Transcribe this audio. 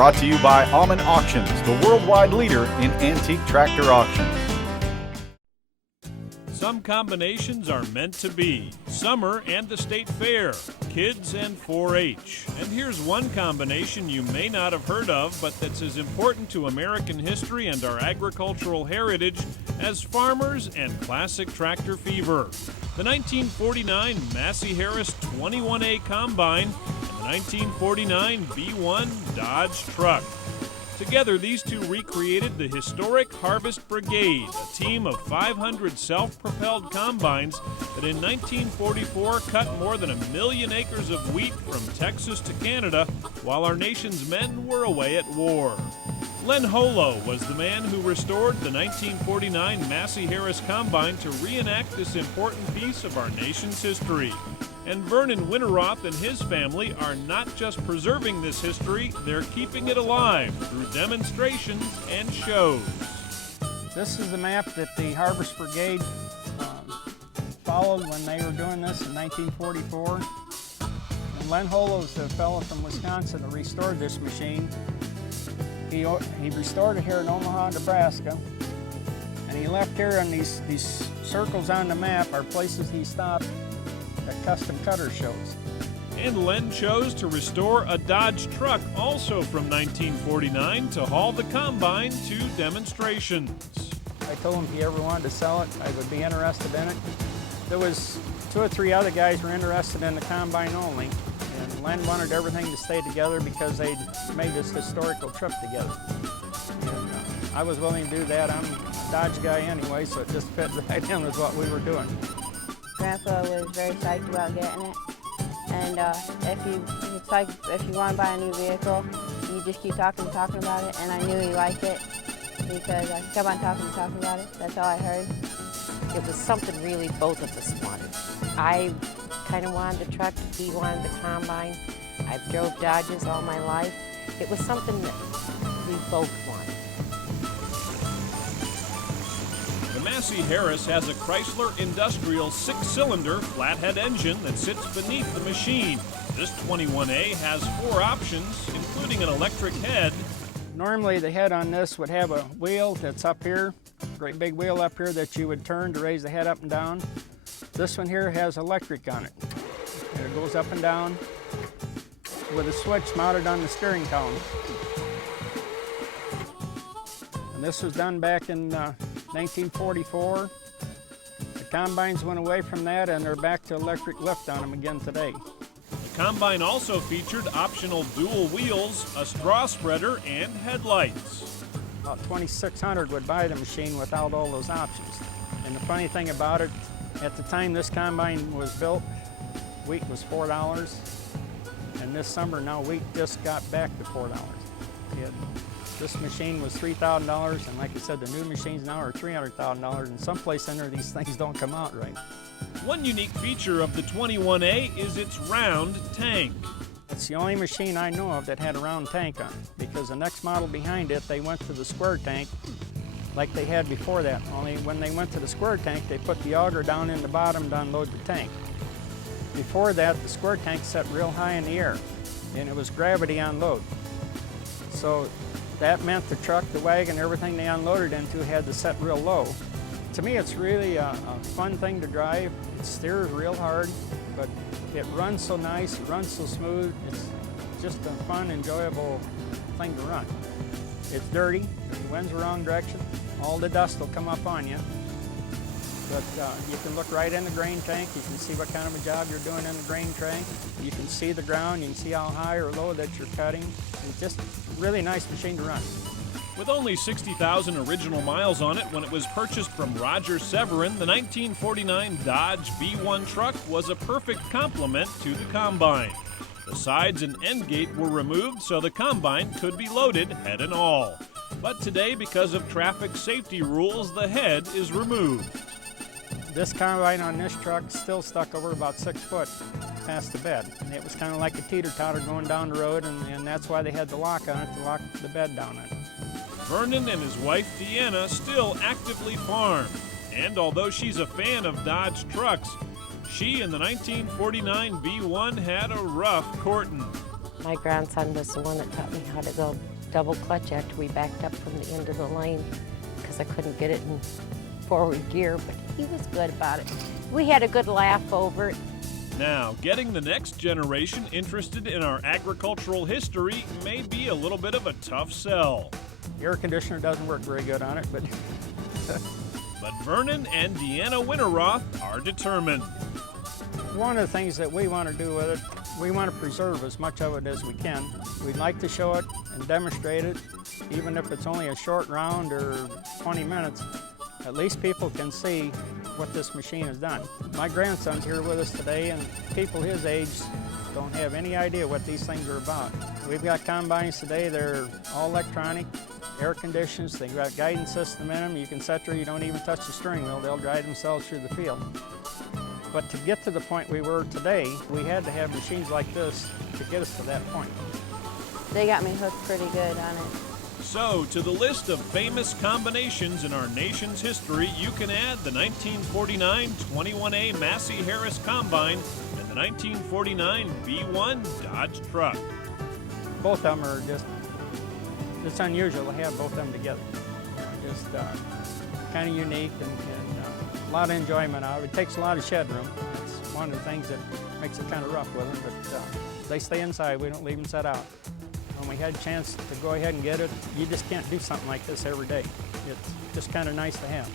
Brought to you by Alman Auctions, the worldwide leader in antique tractor auctions. Some combinations are meant to be. Summer and the state fair, kids and 4-H. And here's one combination you may not have heard of, but that's as important to American history and our agricultural heritage as farmers and classic tractor fever. The 1949 Massey Harris 21A Combine and the 1949 B1 Dodge truck. Together, these two recreated the historic Harvest Brigade, a team of 500 self-propelled combines that in 1944 cut more than 1 million acres of wheat from Texas to Canada while our nation's men were away at war. Len Holo was the man who restored the 1949 Massey Harris Combine to reenact this important piece of our nation's history. And Vernon Winterroth and his family are not just preserving this history, they're keeping it alive through demonstrations and shows. This is the map that the Harvest Brigade followed when they were doing this in 1944. And Len Holo's the fellow from Wisconsin that restored this machine. He restored it here in Omaha, Nebraska. And he left here on these circles on the map are places he stopped at custom cutter shows. And Len chose to restore a Dodge truck also from 1949 to haul the combine to demonstrations. I told him if he ever wanted to sell it, I would be interested in it. There was 2 or 3 other guys were interested in the combine only, and Len wanted everything to stay together because they made this historical trip together. And I was willing to do that. I'm a Dodge guy anyway, so it just fit right in with what we were doing. Grandpa was very psyched about getting it, and if you want to buy a new vehicle, you just keep talking about it, and I knew he liked it because I kept on talking about it. That's all I heard. It was something really both of us wanted. I kind of wanted the truck, he wanted the combine. I've drove Dodges all my life. It was something that we both wanted. The Massey Harris has a Chrysler Industrial 6-cylinder flathead engine that sits beneath the machine. This 21A has 4 options, including an electric head. Normally the head on this would have a wheel that's up here, great big wheel up here that you would turn to raise the head up and down. This one here has electric on it. And it goes up and down with a switch mounted on the steering column. And this was done back in 1944. The combines went away from that and they're back to electric lift on them again today. The combine also featured optional dual wheels, a straw spreader, and headlights. About 2,600 would buy the machine without all those options. And the funny thing about it, at the time this combine was built, wheat was $4. And this summer now wheat just got back to $4. This machine was $3,000, and like I said, the new machines now are $300,000, and someplace in there these things don't come out right. One unique feature of the 21A is its round tank. It's the only machine I know of that had a round tank on it, because the next model behind it, they went to the square tank like they had before that. Only when they went to the square tank, they put the auger down in the bottom to unload the tank. Before that, the square tank set real high in the air, and it was gravity on load. So that meant the truck, the wagon, everything they unloaded into had to set real low. To me, it's really a fun thing to drive. It steers real hard, but it runs so nice, it runs so smooth. It's just a fun, enjoyable thing to run. It's dirty, if the wind's the wrong direction, all the dust will come up on you. But you can look right in the grain tank, you can see what kind of a job you're doing in the grain tank. You can see the ground, you can see how high or low that you're cutting. It's just a really nice machine to run. With only 60,000 original miles on it when it was purchased from Roger Severin, the 1949 Dodge B1 truck was a perfect complement to the combine. The sides and end gate were removed so the combine could be loaded head and all. But today, because of traffic safety rules, the head is removed. This combine on this truck still stuck over about 6 foot past the bed. And it was kind of like a teeter-totter going down the road, and that's why they had the lock on it to lock the bed down on it. Vernon and his wife Deanna still actively farm. And although she's a fan of Dodge trucks, she and the 1949 B1 had a rough courting. My grandson was the one that taught me how to go double clutch after we backed up from the end of the lane because I couldn't get it in forward gear, but he was good about it. We had a good laugh over it. Now, getting the next generation interested in our agricultural history may be a little bit of a tough sell. The air conditioner doesn't work very good on it, but But Vernon and Deanna Winterroth are determined. one of the things that we want to do with it, we want to preserve as much of it as we can. We'd like to show it and demonstrate it, even if it's only a short round or 20 minutes. At least people can see what this machine has done. My grandson's here with us today, and people his age don't have any idea what these things are about. We've got combines today, they're all electronic, air conditioned, they've got guidance system in them. You can set there, you don't even touch the steering wheel, they'll drive themselves through the field. But to get to the point we were today, we had to have machines like this to get us to that point. They got me hooked pretty good on it. So, to the list of famous combinations in our nation's history, you can add the 1949 21A Massey Harris Combine and the 1949 B1 Dodge truck. Both of them are just, it's unusual to have both of them together. Just kind of unique and a lot of enjoyment out of it. It takes a lot of shed room. That's one of the things that makes it kind of rough with them, but they stay inside. We don't leave them set out. When we had a chance to go ahead and get it, you just can't do something like this every day. It's just kind of nice to have.